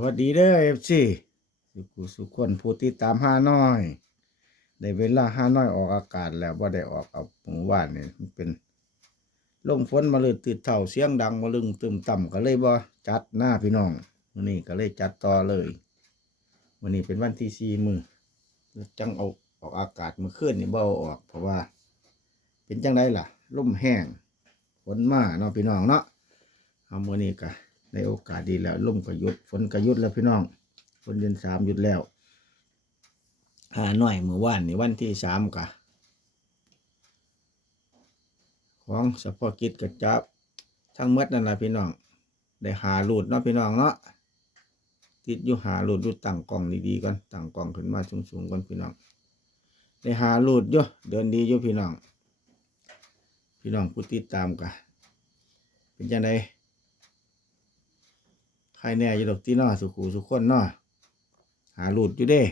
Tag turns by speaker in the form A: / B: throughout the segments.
A: วัสดีเด้อเอฟซีสุขุสุขคนผู้ติดตามห้าน้อย ได้เวลาห้าน้อยออกอากาศแล้วว่าได้ออกเอาเมื่านนี่มันเป็นลมฝนมาเลยติดเท่าเสียงดังมาลึงตึมต่ำก็เลยบ่จัดหน้าพี่น้องวันนี้ก็เลยจัดต่อเลยวันนี้เป็นวันที่สี่มือจังเอาออกอากาศมาเมื่อนนี่บ่เอาออก เพราะว่า เป็นจังไดล่ะลมแห้งฝนมาเนาะพี่น้องเนาะเอามื่อนี้ก็ ได้โอกาสดีแล้วลมก็หยุด ฝนก็หยุดแล้วพี่น้อง ฝนเดือนสามหยุดแล้วหาหน่อยเมื่อวานนี่วันที่สามกะของเฉพกิจกระจับ ทั้งหมดนั่นนะพี่น้อง ได้หาหลุดเนาะพี่น้องเนาะติดอยู่หาหลุดอยู่ตั้งกล่องดีๆก่อนตั้งกล่องขึ้นมาสูงๆก่อนพี่น้องได้หาหลุดอยู่เดินดีอยู่พี่น้อง พี่น้องผู้ติดตามกะเป็นจังได ใครแน่อยู่ดอกที่นาะสุขูสุขคนนาะหาหลุดอยู่เด้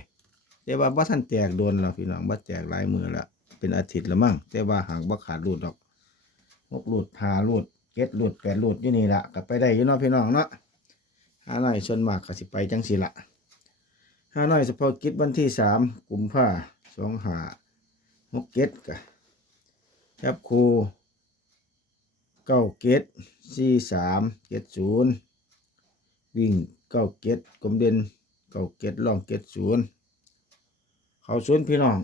A: แต่ว่าบ่ทันแตกโดนแล้วพี่น้องบ่แตกหลายมือล้วเป็นอาทิตย์ล้วมั้งแต่ว่าหางบ่ขาดหลุดดอกหกหลุดหาหลุดเก็ดหลุดแปดหลุดอยู่นี่ละก็ไปได้อยู่นาะพี่น้องเนาะหาหน่อยส่วนมากก็สิไปจังสิละหาหน่อยเฉพาะกิจวันที่สามกุมภาสองหาหกเก็ดกะจับครูเก้าเก็ดสี่สามเก็ดศูนย์ วิ่งเก้าเก็ดกลมเด่นเก้าเก็ดล่องเก็ดศูนย์เขาศูนย์พี่น้อง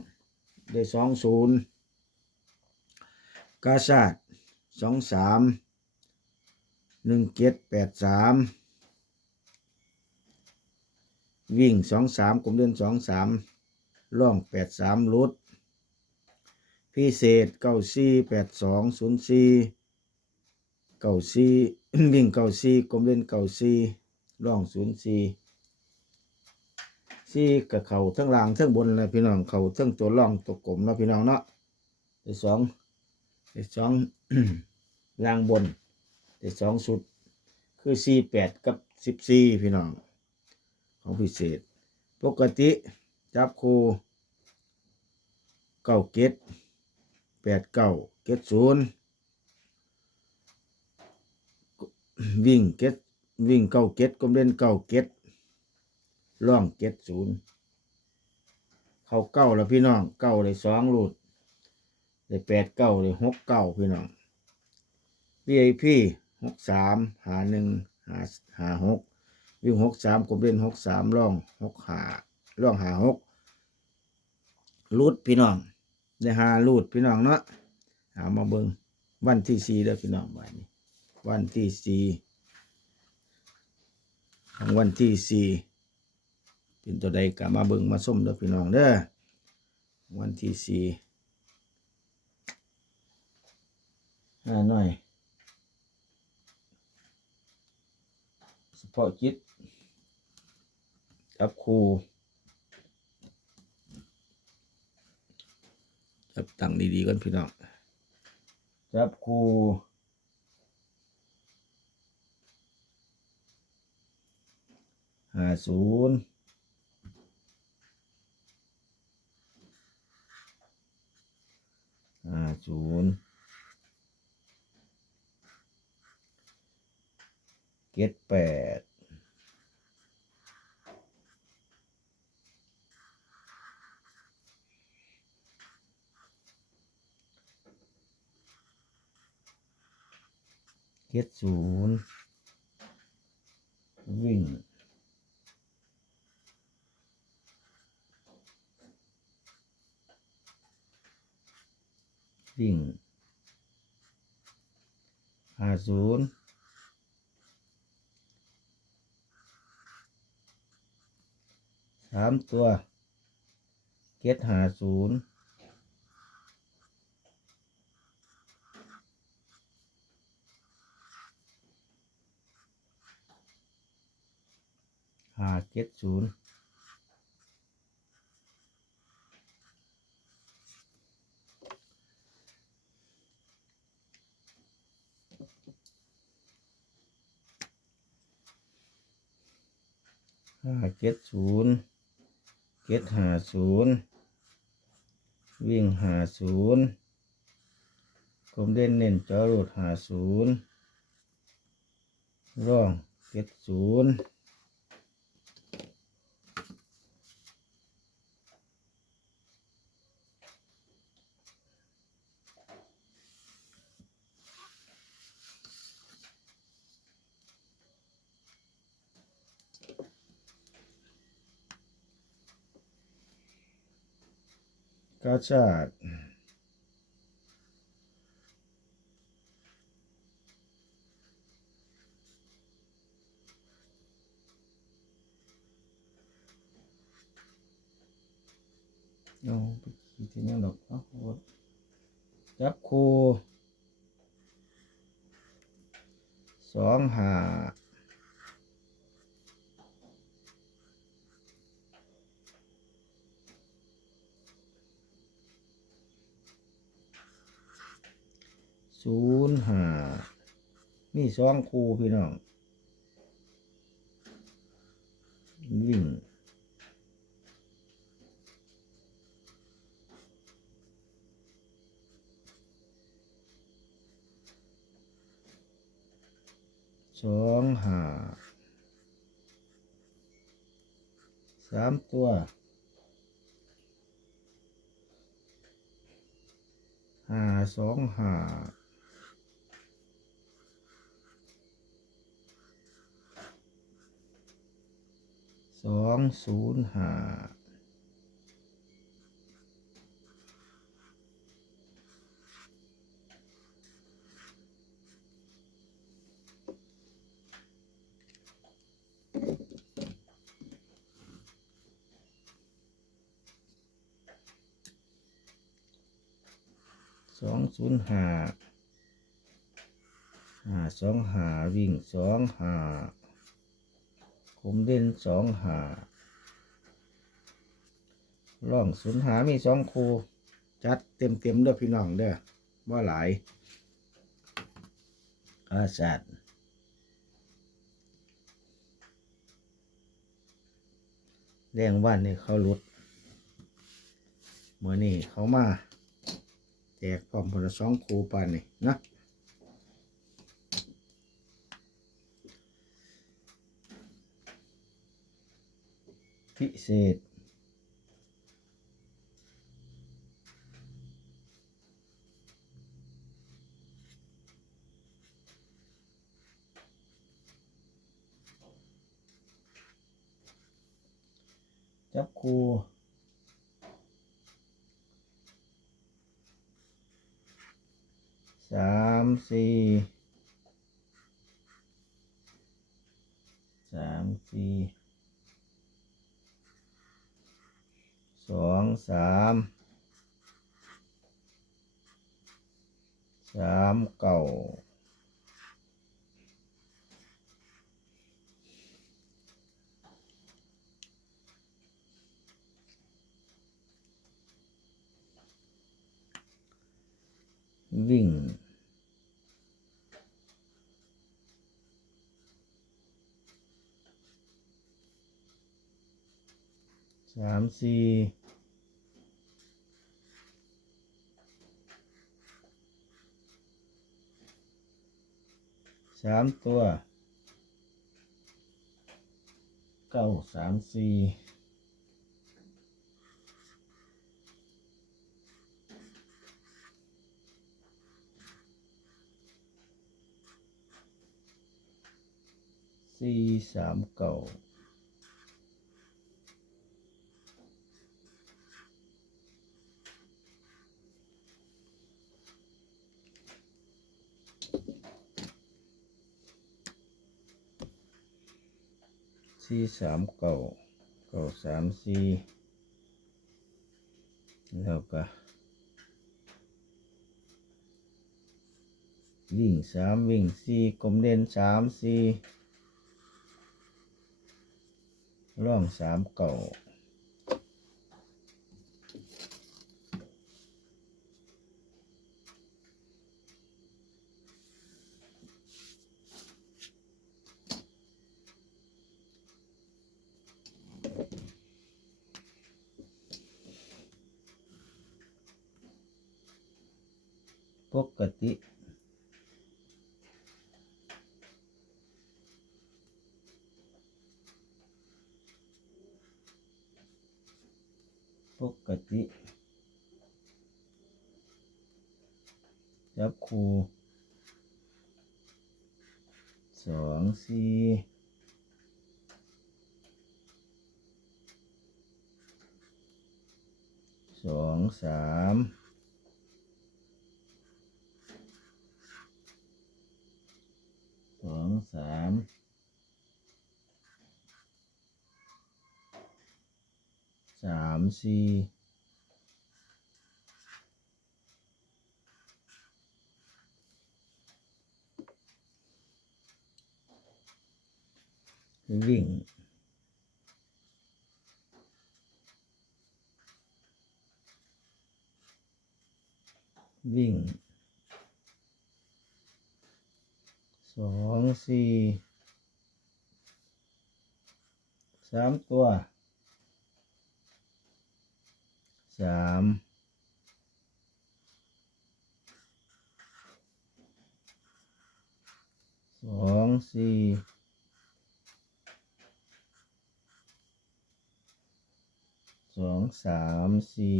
A: ได้สองศูนย์กาชาดสองสามหนึ่งเจ็ดแปดสามวิ่งสองสามกลมเดือนสองสามล่องแปดสามลุดพิเศษเก้าสี่แปดสองศูนย์สี่เก้าสี่วิ่งเก้าสี่กลมเดือนเก้าสี่ ล่องศูนย์สี่ซี่กับเขาทั้งล่างทั้งบนเลยพี่น้องเขาทั้งตัวร่องตัวกลมเนาะพี่น้องเนาะได้สองได้สองล่างบนได้สองสุด คือสี่แปดกับสิบสี่พี่น้อง ของพิเศษ ปกติจับคู่เก้าเกตแปดเก้าเกตศูนย์วิ่งเกต วิ่งเก้าเกตกลมเล่นเก้าเกตร่องเจ็ดศูนย์เขาเก้าแล้วพี่น้องเก้าเลยสองรูดเลยแปดเก้าเลยหกเก้าพี่น้อง VIP หกสามหาหนึ่งหาหาหกวิ่งหกสามกบเล่นหกสามร่องหกหาร่องหาหกรูดพี่น้องได้หารูดพี่น้องเนาะหามาเบิงวันที่สี่เด้อพี่น้องวันนี้ วันที่สี่ ของวันที่สี่เป็นตัวใดก็มาเบิ่งมาส้มเด้อพี่น้องเด้อวันที่สี่ห้าหน่อยเฉพาะจิตจับครูจับตังดีๆกันพี่น้องจับคู ห้าศูนย์ห้าศูนย์เจ็ดแปดเจ็ดศูนย์วิ่ง วิ่งห้าศูนย์สามตัวเก็ดห้าศูนย์ห้าเก็ดศูนย์ ห้าเจ็ดศูนย์เจ็ดหาศูนย์วิ่งหาศูนย์กลมเด่นเน้นจอรูดหาศูนย์ร่องเจ็ดศูนย์ กาชาดเอาไปขี่ที่นี่ดอกเอาเอจับคูสองหา ศูนย์ ห้ามีสองคูพี่น้อง วิ่งสองห้าสามตัวห้าสองห้า สองศูนย์ห้าสองศูนย์ห้าห้าสองห้าวิ่งสองห้า ผมเด่นสองหาล่องศูนย์หามีสองคูจัดเต็มเต็มเด้อพี่น้องเด้อว่าหลายอาสาดแดงว่านนี่เขาลุดเมื่อนี่เขามา แจกพร้อมผลสองคูปานนี่นะ พิเศษ จับคูสามสี่สามสี่ สองสามสามเก่าวิ่ง สามสี่สามตัวเก้าสามสี่สี่สามเก้า สี่สามเก่าเก่าสามสี่แล้วก็วิ่งสามวิ่งสี่กลมเด่นสามสี่ร่องสามเก่า ปกติ ปกติ จับคูสองสี่สสองสาม สามสามสี่วิ่งวิ่ง สองสี่สามตัวสามสองสี่สองสามสี่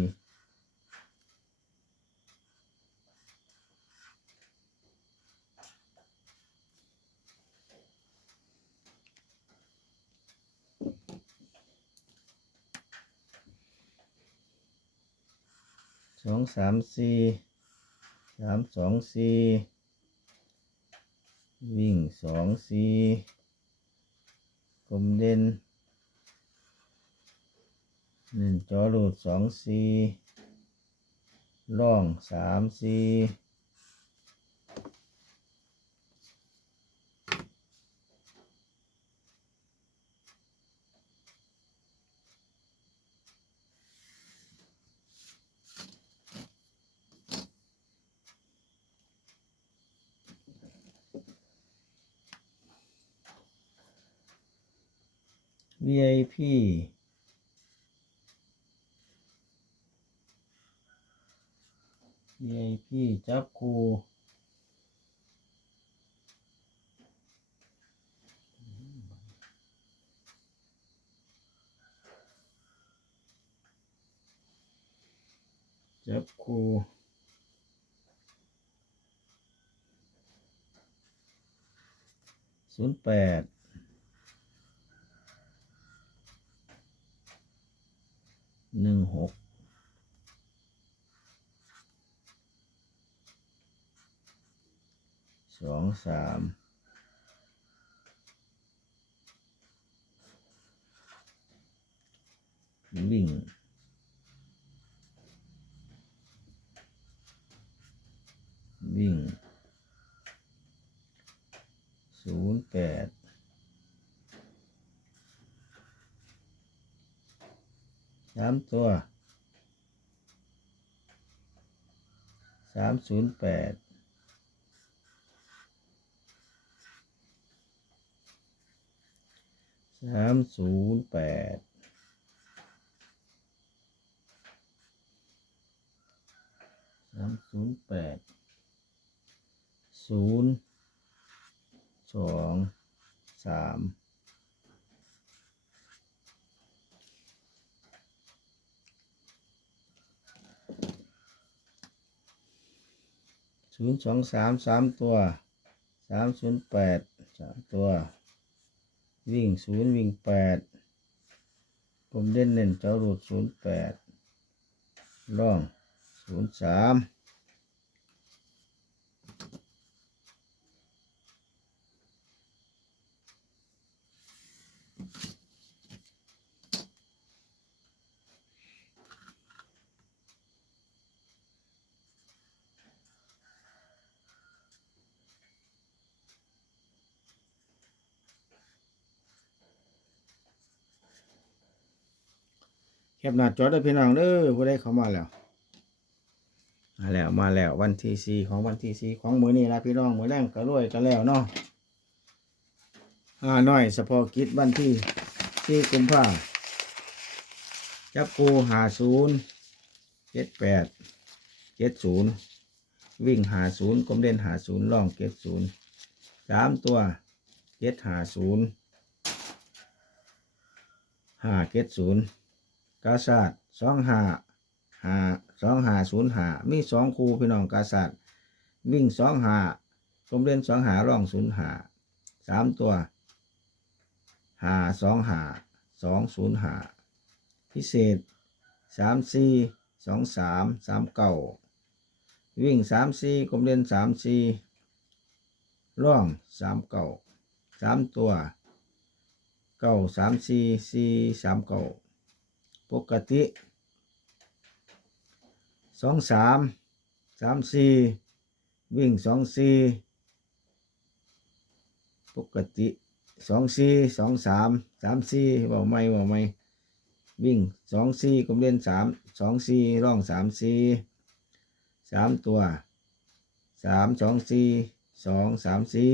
A: สองสามสี่สามสองสี่วิ่งสองสี่กลมเด่นหนึ่งจอรูดสองสี่ล่องสามสี่ วีไอพีไอพีจับคูจับคูศูนย์แปด หนึ่งหกสองสามวิ่งวิ่งศูนย์แปด สามตัวสามศูนย์แปดสามศูนย์แปดสามศูนย์แปดศูนย์สองสาม ศูนย์สองสามสามตัวสามศูนย์แปดสามตัว วิ่งศูนย์วิ่งแปดผมเด่นเล่นเจ้ารูดศูนย์แปดล่องศูนย์สาม บหน้าจอได้พี่น้องเด้อผู้ใดเข้ามาแล้ว มาแล้วมาแล้ววันที่สี่ของวันที่สี่ของมือนี้ละพี่น้องมือแรงก็รวยกันแล้วเนาะอ่าน้อยเฉพาะกิจวันที่สี่กุมภาจับกูหาศูนย์เจ็ดแปดเจ็ดศูนย์วิ่งหาศูนย์กลมเด่นหาศูนย์ล่องเจ็ดศูนย์สามตัวเจ็ดหาศูนย์ห้าเจ็ดศูนย์ กาซาดสองห้าหาสองหาศูนย์หามีสองคูพี่น้องกาสัตว์วิ่งสองหากลมเล่นสองหาร่องศูนย์หาสามตัวหาสองหาสองศูนย์หาพิเศษสามสี่สองสามสามเก้าวิ่งสามสี่กลมเด่นสามสี่ร่องสามเก้าสามตัวเก้าสามสี่สี่สามเก้า ปกติสองสามสามสี่วิ่งสองสี่ปกติสองสี่สองสามสามสี่บอกไม่บอกไม่วิ่งสองสี่กลมเด่นสามสองสี่ร่องสามสี่สามตัวสามสองสี่สองสามสี่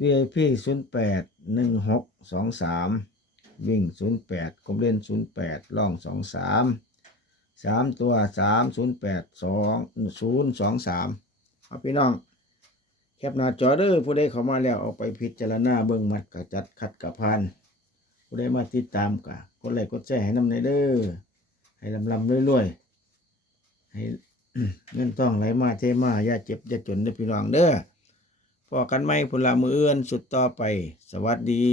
A: VIP ศูนย์แปดหนึ่งหกสองสาม วิ่งศูนย์แปดกลมเล่นศูนย์แปดล่องสองสามสามตัวสามศูนย์แปดสองศูนย์สองสามเอาพี่น้อง แคปหน้าจอเด้อผู้ใดเข้ามาแล้วเอาไปพิจารณาเบิ่งมัดกะจัดคัดกะพันผู้ใดมาติดตามกะกดไลค์กดแชร์ให้นำในเด้อให้ลำลำรวยๆให้เงินต้องไหลมาเทมาอย่าเจ็บอย่าจนเด้อพี่น้องเด้อพอกันไหมพลามือเอื้อนสุดต่อไป สวัสดี